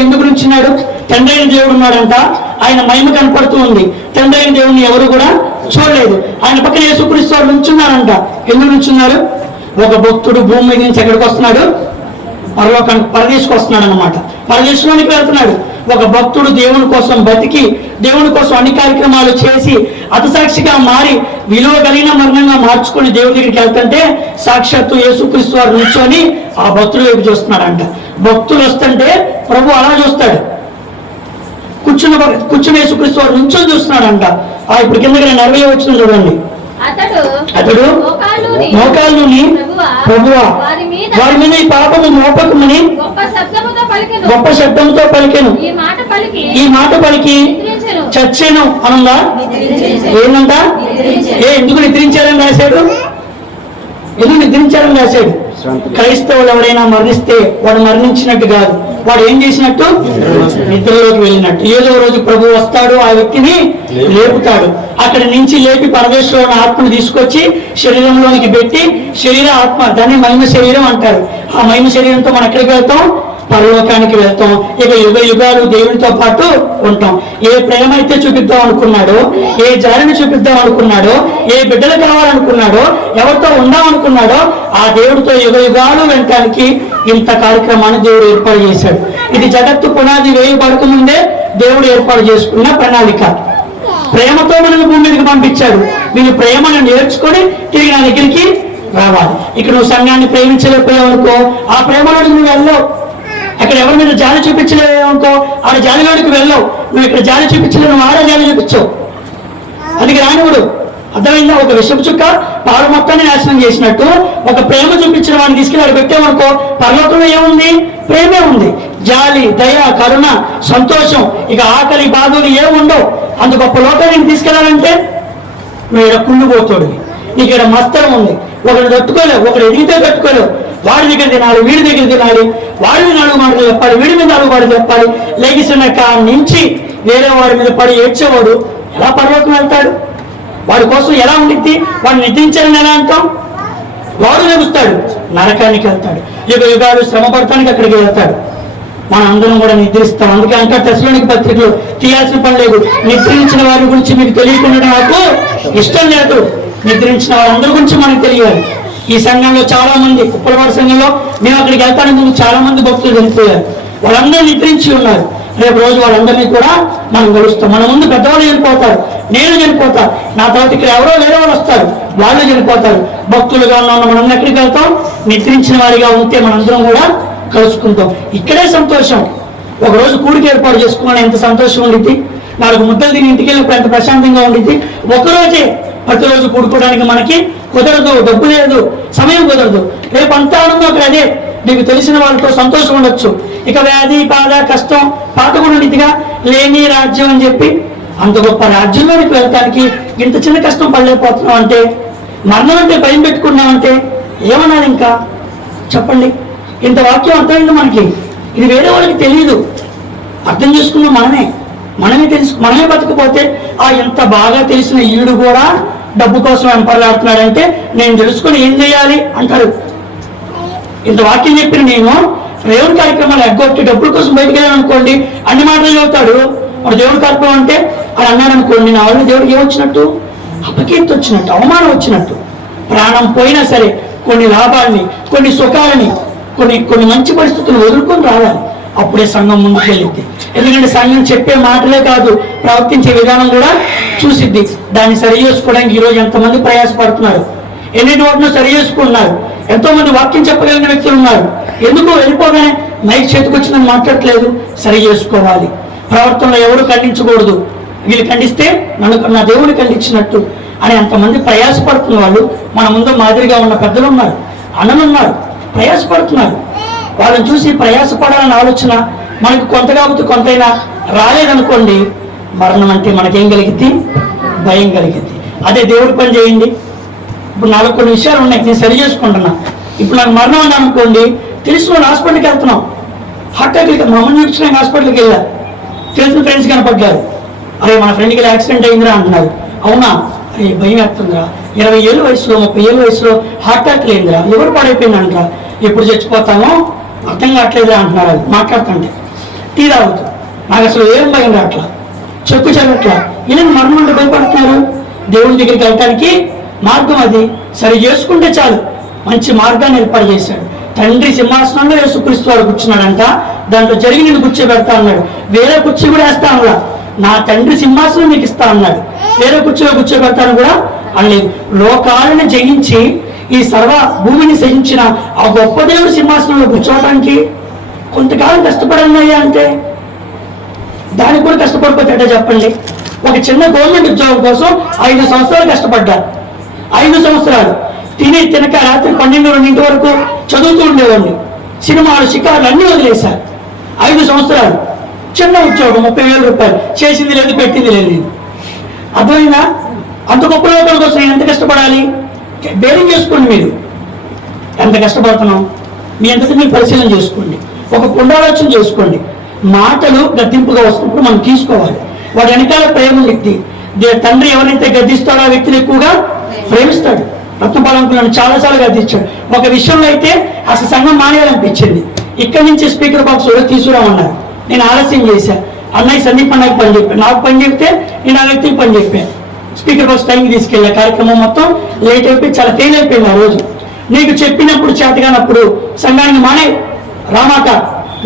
ఎందుకు నుంచున్నాడు? తండ్రి అయిన దేవుడు ఉన్నాడంట. ఆయన మహిమ కనపడుతూ ఉంది. తండ్రి అయిన దేవుడిని ఎవరు కూడా చూడలేదు. ఆయన పక్కన యేసుక్రీస్తు వారు నుంచున్నారంట. ఎందుకు నుంచున్నారు? ఒక భక్తుడు భూమి మీద నుంచి ఎక్కడికి వస్తున్నాడు? పరదేశకు వస్తున్నాడు అన్నమాట. పరదేశంలోనికి వెళ్తున్నాడు. ఒక భక్తుడు దేవుని కోసం బతికి, దేవుని కోసం అన్ని కార్యక్రమాలు చేసి, అతసాక్షిగా మారి, విలువ కలిగిన మరణంగా మార్చుకొని దేవుడి దగ్గరికి వెళ్తుంటే సాక్షాత్తు యేసుక్రీస్తు వారు నిల్చొని ఆ భక్తుడు వైపు చూస్తున్నాడంట. భక్తులు వస్తుంటే ప్రభు అలా చూస్తాడు. కూర్చుని యేసుక్రీస్తు వారు నుంచొని చూస్తున్నాడంట. ఇప్పుడు కిందకి 40 వచ్చిన చూడండి. అతడు మోకాళ్ళుని ప్రభువా వారి మీద ఈ పాపము మోపకమని గొప్ప శబ్దంతో పలికెను. ఈ మాట పలికి చచ్చెను అనంగా ఏందంట? ఎందుకు నిద్రించారని రాశాడు? ఎందుకు నిద్రించారని రాశాడు? క్రైస్తవులు ఎవరైనా మరణిస్తే వాడు మరణించినట్టు కాదు, వాడు ఏం చేసినట్టు? నిద్రలోకి వెళ్ళినట్టు. ఏదో రోజు ప్రభు వస్తాడు, ఆ వ్యక్తిని లేపుతాడు. అక్కడి నుంచి లేపి పరమేశ్వరుని ఆత్మను తీసుకొచ్చి శరీరంలోనికి పెట్టి, శరీర ఆత్మ, దాన్ని మహిమ శరీరం అంటారు. ఆ మహిమ శరీరంతో మనం ఎక్కడికి వెళ్తాం? పరలోకానికి వెళ్తాం. ఇక యుగ యుగాలు దేవునితో పాటు ఉంటాం. ఏ ప్రేమ అయితే చూపిద్దాం అనుకున్నాడో, ఏ జాలిని చూపిద్దాం అనుకున్నాడో, ఏ బిడ్డలు కావాలనుకున్నాడో, ఎవరితో ఉందామనుకున్నాడో ఆ దేవుడితో యుగ యుగాలు వెంటానికి ఇంత కార్యక్రమాన్ని దేవుడు ఏర్పాటు చేశాడు. ఇది జగత్తు పునాది వేయబడక ముందే దేవుడు ఏర్పాటు చేసుకున్న ప్రణాళిక. ప్రేమతో మనల్ని భూమి మీదకి పంపించాడు. వీళ్ళు ప్రేమను నేర్చుకొని తిరిగి నా దగ్గరికి రావాలి. ఇక్కడ నువ్వు సంఘాన్ని ప్రేమించలేకపోయావు అనుకో, ఆ ప్రేమలోకి నువ్వు వెళ్ళవు. అక్కడ ఎవరి మీద జాలి చూపించలేవనుకో, ఆడ జాలిలోనికి వెళ్ళవు. నువ్వు ఇక్కడ జాలి చూపించలేవు, నువ్వు ఆడ జాలి చూపించవు. అందుకే రానివుడు. అర్థమైందా? ఒక విషపు చుక్క పాలు మొత్తాన్ని నాశనం చేసినట్టు ఒక ప్రేమ చూపించిన వాడిని తీసుకెళ్ళి పెట్టామనుకో, పరలోకంలో ఏముంది? ప్రేమే ఉంది. జాలి, దయ, కరుణ, సంతోషం, ఇక ఆకలి, బాధలు ఏముండవు. అంత గొప్ప లోకాన్ని తీసుకెళ్లాలంటే నువ్వు ఇక్కడ కుళ్ళిపోతాడు. నీకు ఇక్కడ మస్తరం ఉంది. ఒకడు తట్టుకోలేవు, ఒకడు ఎదిగితే తట్టుకోలేవు. వాడి దగ్గర తినాలి, వీడి దగ్గర తినాలి, వాడిని 4 మాటలు చెప్పాలి, వీడి మీద 4 మాటలు చెప్పాలి. లెగిసిన కాడి నుంచి వేరే వాడి మీద పడి ఏడ్చేవాడు ఎలా పరలోకం వెళ్తాడు? వాడి కోసం ఎలా ఉండిద్ది? వాడిని నిద్రించాలని ఎలా అంటాం? వాడు లెగుస్తాడు, నరకానికి వెళ్తాడు. యుగ యుగాలు శ్రమ పడటానికి అక్కడికి వెళ్తాడు. మన అందరం కూడా నిద్రిస్తాం. అందుకే అంతా తెస్సలోనికీ పత్రికలో తీయాల్సిన పని లేదు. నిద్రించిన వారి గురించి మీకు తెలియకుండా నాకు ఇష్టం లేదు. నిద్రించిన వారందరి గురించి మనకు తెలియాలి. ఈ సంఘంలో చాలా మంది, కుప్పలవాడ సంఘంలో మేము అక్కడికి వెళ్తానికి ముందు చాలా మంది భక్తులు చనిపోయారు. వాళ్ళందరూ నిద్రించి ఉన్నారు. రేపు రోజు వాళ్ళందరినీ కూడా మనం కలుస్తాం. మన ముందు పెద్దవాళ్ళు చనిపోతారు, నేను చనిపోతా, నా తర్వాత ఇక్కడ ఎవరో వేరే వాళ్ళు వస్తారు, వాళ్ళు చనిపోతారు. భక్తులుగా ఉన్న మనం ఎక్కడికి వెళ్తాం? నిద్రించిన వారిగా ఉంటే మనందరం కూడా కలుసుకుంటాం. ఇక్కడే సంతోషం. ఒకరోజు కూడికి ఏర్పాటు చేసుకోవాలని ఎంత సంతోషం ఉండిద్ది. 4 ముద్దలు తిని ఇంటికి వెళ్ళినప్పుడు ఎంత ప్రశాంతంగా ఉండిద్ది. ఒకరోజే ప్రతిరోజు కూడుకోవడానికి మనకి కుదరదు, డబ్బు లేదు, సమయం కుదరదు. రేపు అంతా ఆనందం అక్కడ అదే. మీకు తెలిసిన వాళ్ళతో సంతోషం ఉండొచ్చు. ఇక వ్యాధి, బాధ, కష్టం, పాత కూడా ఉండిద్దిగా. లేని రాజ్యం అని చెప్పి అంత గొప్ప రాజ్యంలోనికి వెళ్ళటానికి ఇంత చిన్న కష్టం పడలేకపోతున్నాం అంటే, మరణం అంటే భయం పెట్టుకున్నామంటే ఏమన్నారు ఇంకా చెప్పండి. ఇంత వాక్యం అర్థమైంది మనకి. ఇది వేరే వాళ్ళకి తెలియదు. అర్థం చేసుకున్నాం మనమే బతకపోతే ఎంత బాగా తెలిసిన ఈడు కూడా డబ్బు కోసం వెంపర్లాడుతున్నాడంటే నేను తెలుసుకొని ఏం చేయాలి అంటారు. ఇంత వాక్యం చెప్పిన నేను దేవుడి కార్యక్రమాలు ఎగ్గొట్టి డబ్బుల కోసం బయటకు వెళ్ళాను అనుకోండి, అన్ని మాటలు చదువుతాడు. మన దేవుడి కార్యక్రమం అంటే అది అన్నాడు అనుకోండి, నా వల్ల దేవుడికి ఏమొచ్చినట్టు? అపకీర్తి వచ్చినట్టు, అవమానం వచ్చినట్టు. ప్రాణం పోయినా సరే కొన్ని లాభాలని, కొన్ని సుఖాలని, కొన్ని మంచి పరిస్థితులు వదులుకొని రావాలి. అప్పుడే సంఘం ముందుకు వెళ్ళిద్ది. ఎందుకంటే సంఘం చెప్పే మాటలే కాదు, ప్రవర్తించే విధానం కూడా చూసిద్ది. దాన్ని సరి చేసుకోవడానికి ఈరోజు ఎంతమంది ప్రయాసపడుతున్నారు, ఎన్ని నోట్ను సరి చేసుకున్నారు. ఎంతో మంది వాక్యం చెప్పగలిగిన వ్యక్తులు ఉన్నారు. ఎందుకు వెళ్ళిపోగానే మైక్ చేతికి వచ్చిందని మాట్లాడట్లేదు? సరి చేసుకోవాలి. ప్రవర్తనలో ఎవరు ఖండించకూడదు. వీళ్ళు ఖండిస్తే నా దేవుడు ఖండించినట్టు అని అంతమంది ప్రయాసపడుతున్న వాళ్ళు మన ముందు మాదిరిగా ఉన్న పెద్దలు ఉన్నారు, అన్నలు ఉన్నారు, ప్రయాసపడుతున్నారు. వాళ్ళని చూసి ప్రయాసపడాలని ఆలోచన మనకు కొంత కాబట్టి కొంతైనా రాలేదనుకోండి, మరణం అంటే మనకేం కలిగిద్ది? భయం కలిగిద్ది. అదే దేవుడి పని చేయండి. ఇప్పుడు నాకు కొన్ని విషయాలు ఉన్నాయి, నేను సరి చేసుకుంటున్నా. ఇప్పుడు నాకు మరణం ఉంది అనుకోండి, తెలుసుకుని హాస్పిటల్కి వెళ్తున్నాం. హార్ట్ అటాక్ మా అమ్మని చూపించిన హాస్పిటల్కి వెళ్ళా. తెలిసిన ఫ్రెండ్స్ కనపడ్డారు. అరే మన ఫ్రెండ్కి యాక్సిడెంట్ అయిందిరా అంటున్నారు. అవునా? అరే భయం వేస్తుందిరా. 20 ఏళ్ళ వయసులో 30 ఏళ్ళ వయసులో హార్ట్ అటాక్ లేదురా, ఎవరు పడైపోయిందంటరా, ఎప్పుడు చచ్చిపోతామో అర్థం కావట్లేదురా అంటున్నారు. అది మాట్లాడుతుంటే టీ తాగుతూ నాకు అసలు ఏం భయం రావట్లా, చెక్కు చదవట్లా. ఇలా మరణం అంటే భయపడుతున్నారు. దేవుడి దగ్గరికి వెళ్ళటానికి మార్గం అది సరి చేసుకుంటే చాలు. మంచి మార్గాన్ని ఏర్పాటు చేశాడు. తండ్రి సింహాసనంలో యేసుక్రీస్తు వాడు కూర్చున్నాడంట. దాంట్లో జరిగి నేను కూర్చోబెడతా అన్నాడు. వేరే కుర్చీ కూడా వేస్తా అన్నా. నా తండ్రి సింహాసనం మీకు ఇస్తా అన్నాడు. వేరే కుర్చీలో కూర్చోబెడతాను కూడా అనలేదు. లోకాలను జయించి ఈ సర్వ భూమిని సహించిన ఆ గొప్ప దేవుడి సింహాసనంలో కూర్చోవడానికి కొంతకాలం కష్టపడన్నాయా అంటే, దానికి కూడా కష్టపడిపోతే ఎట్లా చెప్పండి. ఒక చిన్న గవర్నమెంట్ ఉద్యోగం కోసం 5 సంవత్సరాలు కష్టపడ్డారు. 5 సంవత్సరాలు తినక రాత్రి 12-2 వరకు చదువుతూ ఉండేవాడిని. సినిమాలు, షికారులు అన్ని వదిలేశారు. 5 సంవత్సరాలు చిన్న ఉద్యోగం, 30,000 రూపాయలు. చేసింది లేదు, పెట్టింది లేదు. అర్థమైందా? అంత గొప్ప లోకం కోసం నేను ఎంత కష్టపడాలి? బేరింగ్ చేసుకోండి. మీరు ఎంత కష్టపడుతున్నాం మీ అంతటి మీరు పరిశీలన చేసుకోండి. ఒక పునరాలోచన చేసుకోండి. మాటలు గద్దింపుగా వస్తున్నప్పుడు మనం తీసుకోవాలి. వాడి వెనకాల ప్రేమ వ్యక్తి. తండ్రి ఎవరైతే గద్దిస్తాడో ఆ వ్యక్తిని ఎక్కువగా ప్రేమిస్తాడు. రత్నపాలంకులను చాలాసార్లు గద్దించాడు. ఒక విషయంలో అయితే అసలు సంఘం మానేయాలనిపించింది. ఇక్కడి నుంచి స్పీకర్ బాక్స్ తీసుకురామన్నారు. నేను ఆలస్యం చేశాను. అన్నయ్య సందీప్ అన్నయ్యకి పని చెప్పాను. నాకు పని చెప్తే నేను ఆ వ్యక్తికి పని చెప్పాను. స్పీకర్ బాక్స్ టైంకి తీసుకెళ్ళా. కార్యక్రమం మొత్తం లేట్ అయిపోయి చాలా ఫెయిల్ అయిపోయింది. ఆ రోజు నీకు చెప్పినప్పుడు చేతగానప్పుడు సంఘానికి మానే రామాట,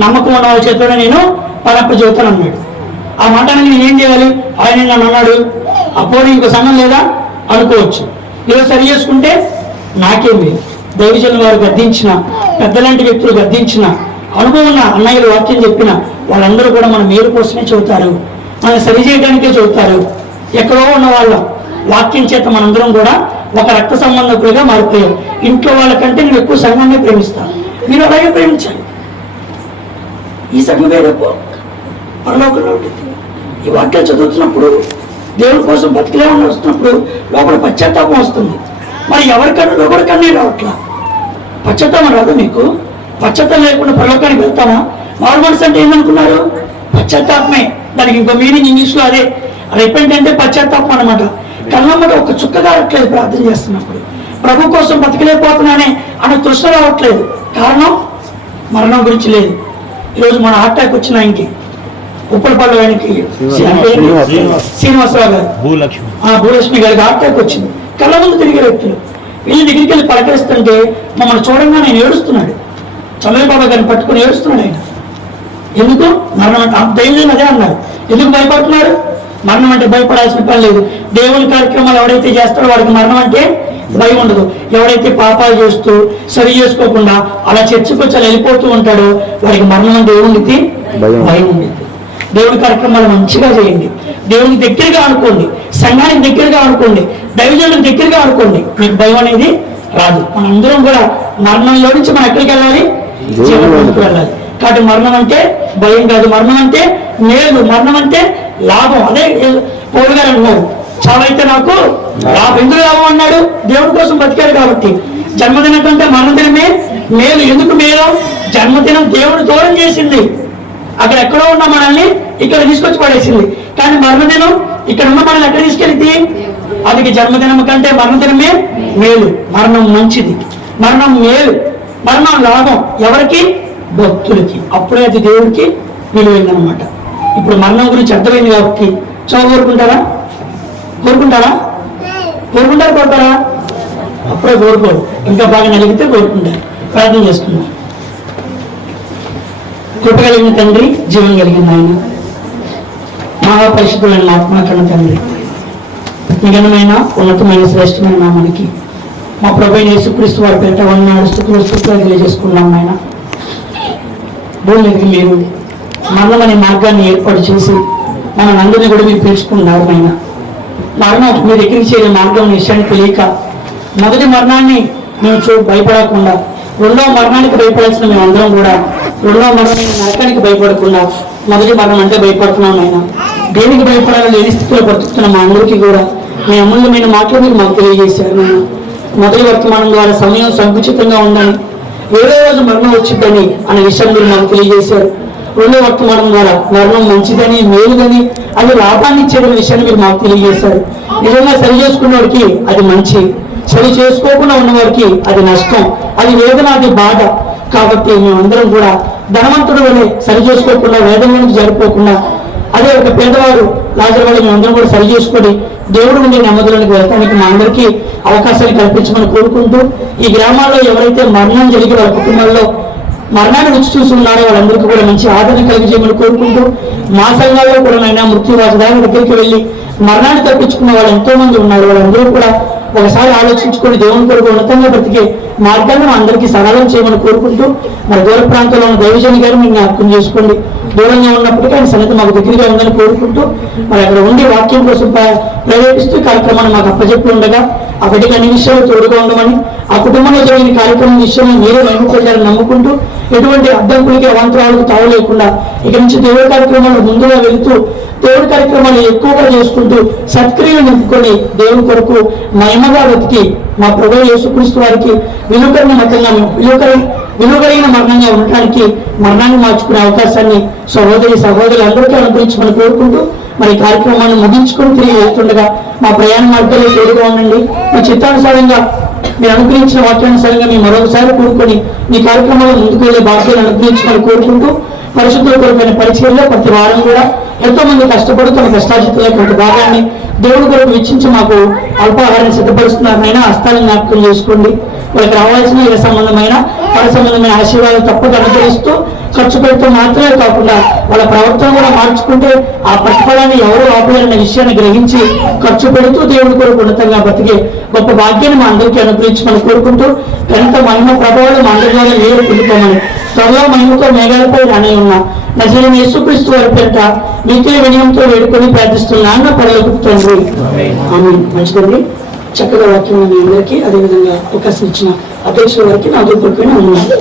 నమ్మకం ఉన్న వాళ్ళ చేతిలో నేను పనప్పుడు చెబుతాను అన్నాడు. ఆ మాట నేను ఏం చేయాలి? ఆయన నన్ను అన్నాడు, అప్పుడు ఇంకో సంఘం లేదా అనుకోవచ్చు. ఇలా సరి చేసుకుంటే నాకేం లేదు. దైవజనుల వారు గద్దించిన, పెద్దలాంటి వ్యక్తులు గద్దించిన, అనుభవం ఉన్న అన్నయ్యలు వాక్యం చెప్పిన వాళ్ళందరూ కూడా మన మేలు కోసమే చెబుతారు, మనం సరి చేయడానికే చెబుతారు. ఎక్కడో ఉన్న వాళ్ళ వాక్యం చేత మనందరం కూడా ఒక రక్త సంబంధకులుగా మారిపోయాం. ఇంట్లో వాళ్ళకంటే నేను ఎక్కువ సంఘాన్ని ప్రేమిస్తాను. మీరు అలాగే ప్రేమించాలి. ఈ సంఘం వేరేపు పరలోకంలో ఉంటుంది. ఈ వాక్యాలు చదువుతున్నప్పుడు దేవుడి కోసం బతికిలేమని వస్తున్నప్పుడు లోపల పశ్చాత్తాపం వస్తుంది. మరి ఎవరికన్నా కూడా కన్నీరు రావట్లా. పశ్చాత్తాపం రాదు మీకు? పశ్చాత్తాపం లేకుండా పరలోకానికి వెళ్తామా? మారు మనసు అంటే ఏందనుకున్నారు? పశ్చాత్తాపమే. దానికి ఇంకో మీనింగ్ ఇంగ్లీష్లో అదే. రిపెంట్ అంటే పశ్చాత్తాపం అనమాట. కళ్ళమ్మట ఒక చుక్క కావట్లేదు ప్రార్థన చేస్తున్నప్పుడు. ప్రభు కోసం బతికలేకపోతున్నానే అన్న తృష్ణ రావట్లేదు. కారణం మరణం గురించి లేదు. ఈరోజు మన హార్ట్ అటాక్ వచ్చిన ఆయనకి ఉప్పలపల్లి ఆయనకి శ్రీనివాసరావు గారు భూలక్ష్మి గారికి హార్ట్ అటాక్ వచ్చింది. కళ్ళ ముందు తిరిగే వ్యక్తులు వీళ్ళ దగ్గరికి వెళ్ళి పలకరిస్తుంటే మమ్మల్ని చూడంగా ఆయన ఏడుస్తున్నాడు. చల్లయ్య బాబా గారిని పట్టుకుని ఏడుస్తున్నాడు ఆయన. ఎందుకు? మరణం అంటే ధైర్యం అదే అన్నారు. ఎందుకు భయపడుతున్నారు? మరణం అంటే భయపడాల్సిన పని లేదు. దేవుని కార్యక్రమాలు ఎవడైతే చేస్తాడో వాడికి మరణం అంటే భయం ఉండదు. ఎవడైతే పాపాలు చేస్తూ సరి చేసుకోకుండా అలా చర్చకు వచ్చి అలా వెళ్ళిపోతూ ఉంటాడో వాడికి మరణం అంటే ఏముంది? భయం ఉంది. దేవుని కార్యక్రమాలు మంచిగా చేయండి. దేవునికి దగ్గరగా ఆడుకోండి. సంఘానికి దగ్గరగా ఆడుకోండి. దైవజనులకు దగ్గరగా ఆడుకోండి. మీకు భయం అనేది రాదు. మనందరం కూడా మరణంలో నుంచి మనం ఎక్కడికి వెళ్ళాలి? జీవనంలోకి వెళ్ళాలి. కాబట్టి మరణం అంటే భయం కాదు. మరణం అంటే మేలు. మరణం అంటే లాభం. అదే పౌలు గారు అన్నారు, చావైతే నాకు లాభం. ఎందుకు లాభం అన్నాడు? దేవుడి కోసం బతికాడు కాబట్టి. జన్మదినం కంటే మరణదినమే మేలు. ఎందుకు మేలు? జన్మదినం దేవుడు దూరం చేసింది. అక్కడ ఎక్కడో ఉన్న మనల్ని ఇక్కడ తీసుకొచ్చి పడేసింది. కానీ మరణదినం ఇక్కడ ఉన్న మనల్ని ఎక్కడ తీసుకెళ్తే అది జన్మదినం కంటే మరణదినమే మేలు. మరణం మంచిది, మరణం మేలు, మరణం లాభం. ఎవరికి? భక్తులకి. అప్పుడే అది దేవుడికి విలువైందనమాట. ఇప్పుడు మరణం గురించి అర్థమైంది కాబట్టి చావు కోరుకుంటారా? కోరుకుంటారా? కోరుకుంటారా? అప్పుడే కోరుకోరు. ఇంకా బాగా నలిగితే కోరుకుంటారు. ప్రార్థన చేసుకుందాం. కృప కలిగిన తండ్రి, జీవం కలిగిన ఆయన, మహాపరిశుద్ధమైన ఆత్మకరణ తండ్రి, నిఘనమైన ఉన్నతమైన శ్రేష్టమైన నామానికి మా ప్రభువైన యేసుక్రీస్తు వారి పేరిట వందనాలు స్తుతులు తెలియజేసుకున్నాం. ఆయన భూమి మీదకి మీరు మరణం అనే మార్గాన్ని ఏర్పాటు చేసి మన అందరినీ కూడా మీరు పిలుచుకున్నారు. ఆయన మరణం మీ దగ్గరికి చేరే మార్గం విషయాన్ని తెలియక మొదటి మరణాన్ని మేము భయపడకుండా రెండవ మరణానికి భయపడాల్సిన మేమందరం కూడా రెండవ మరణమైన నరకానికి భయపడకుండా మొదటి మరణం అంటే భయపడుతున్నాం. ఆయన దేనికి భయపడాలో లేని స్థితిలో బ్రతుకుతున్న మా అందరికీ కూడా మీ అమూల్యమైన మాటలు మీరు మాకు తెలియజేశారు. నేను మొదటి వర్తమానం ద్వారా సమయం సంకుచితంగా ఉందని, ఏదో రోజు మరణం వచ్చిందని అనే విషయాన్ని మీరు మాకు తెలియజేశారు. రెండో వర్తమానం ద్వారా మరణం మంచిదని, మేలుదని, అది లాభాన్ని ఇచ్చేదనే విషయాన్ని మీరు మాకు తెలియజేశారు. నిజంగా సరి చేసుకున్న వాడికి అది మంచి, సరి చేసుకోకుండా ఉన్నవారికి అది నష్టం, అది వేదన, అది బాధ. కాబట్టి మేమందరం కూడా ధనవంతుడు వలె సరి చేసుకోకుండా, వేదన నుంచి జరిపోకుండా, అదే ఒక పేదవాడు లాజరు వల్ల మేమందరం కూడా సరి చేసుకొని దేవుడు నుండి నెమ్మదిలోనికి వెళ్ళడానికి మా అందరికీ అవకాశాన్ని కల్పించమని కోరుకుంటూ, ఈ గ్రామాల్లో ఎవరైతే మరణం జరిగి వాళ్ళ కుటుంబాల్లో మరణాన్ని రుచి చూస్తున్నారో వాళ్ళందరికీ కూడా మంచి ఆదరణ కలిగించేయమని కోరుకుంటూ, మా సంఘాల్లో కూడా నైనా మృత్యువాసదాని దగ్గరికి వెళ్ళి మరణాన్ని తప్పించుకున్న వాళ్ళు ఎంతో మంది ఉన్నారు. వాళ్ళందరూ కూడా ఒకసారి ఆలోచించుకొని దేవుని కొరకు ఉన్నతంగా బ్రతికే మార్గాన్ని మా అందరికీ సరళం చేయమని కోరుకుంటూ, మరి దూర ప్రాంతంలో ఉన్న దైవజని గారు మీరు జ్ఞాపకం చేసుకోండి. దూరంగా ఉన్నప్పటికీ ఆయన సన్నిధి మాకు దగ్గరగా ఉందని కోరుకుంటూ, మరి అక్కడ ఉండి వాక్యం కోసం ప్రేరేపిస్తూ కార్యక్రమాన్ని మాకు అప్పచెప్పి ఉండగా ఆ బిడ్డకి అన్ని విషయాలు తోడుగా ఉండమని, ఆ కుటుంబంలో జరిగిన కార్యక్రమం విషయంలో మీరే నమ్ముకోవాలని నమ్ముకుంటూ, ఎటువంటి అడ్డంకులకి అవాంతరాలకు తావు లేకుండా ఇక నుంచి దేవుడి కార్యక్రమాలు ముందుగా వెళుతూ దేవుడి కార్యక్రమాలు ఎక్కువగా చేసుకుంటూ సత్క్రియలు నింపుకొని దేవుని కొరకు మహిమగా వెతికి మా ప్రభువు యేసుక్రీస్తు వారికి విలువకరమైన మతంగా విలువగలిగిన మరణంగా ఉండటానికి మరణాన్ని మార్చుకునే అవకాశాన్ని సహోదరులు అందరికీ అనుగ్రహించమని కోరుకుంటూ, మరి కార్యక్రమాన్ని ముగించుకొని తిరిగి వెళ్తుండగా మా ప్రయాణ మార్గాల్లో తోడుగా ఉండండి. మీ చిత్తానుసారంగా మీరు అనుగ్రహించిన వాక్యానుసారంగా మేము మరొకసారి కూడుకొని మీ కార్యక్రమాల్లో ముందుకు వెళ్ళే బాధ్యతలు అనుగ్రహించమని కోరుకుంటూ, పరిశుద్ధుల కొరకైన పరిచయంలో ప్రతి వారం కూడా ఎంతో మంది కష్టపడుతూ తమ కష్టాజితుల్లో కొంత భాగాన్ని దేవుడి కొరకు వెచ్చించి మాకు అల్పాహారాన్ని సిద్ధపరుస్తున్నారనైనా హస్తాలను జ్ఞాపకం చేసుకోండి. వాళ్ళకి రావాల్సిన ఇక సంబంధమైన పర సంబంధమైన ఆశీర్వాదాలు తప్పక అనుగ్రహిస్తూ ఖర్చు పెడుతూ మాత్రమే కాకుండా వాళ్ళ ప్రవర్తన కూడా మార్చుకుంటే ఆ ప్రతిఫలాన్ని ఎవరు ఆపలేరన్న విషయాన్ని గ్రహించి ఖర్చు పెడుతూ దేవుడి కొరకు ఉన్నతంగా బతికే గొప్ప భాగ్యాన్ని మా అందరికీ అనుగ్రహించమని కోరుకుంటూ, ఎంత మహిమ ప్రభావాలు మా అందరి ద్వారా మీరు పొందుకోమని త్వరలో మహిమతో మేఘాలపై రాని ఉన్న నజరేయుడైన యేసుక్రీస్తు వారి పేరిట మీకే వినయంతో వేడుకొని ప్రార్థిస్తున్నాను పరలోకపు తండ్రి. ఆమేన్. మంచిదండి. చక్కగా వాక్యం మీ అందరికీ అదేవిధంగా అవకాశం ఇచ్చిన అధ్యక్షుల వారికి నా దూపడిపోయిన ఉన్నాను.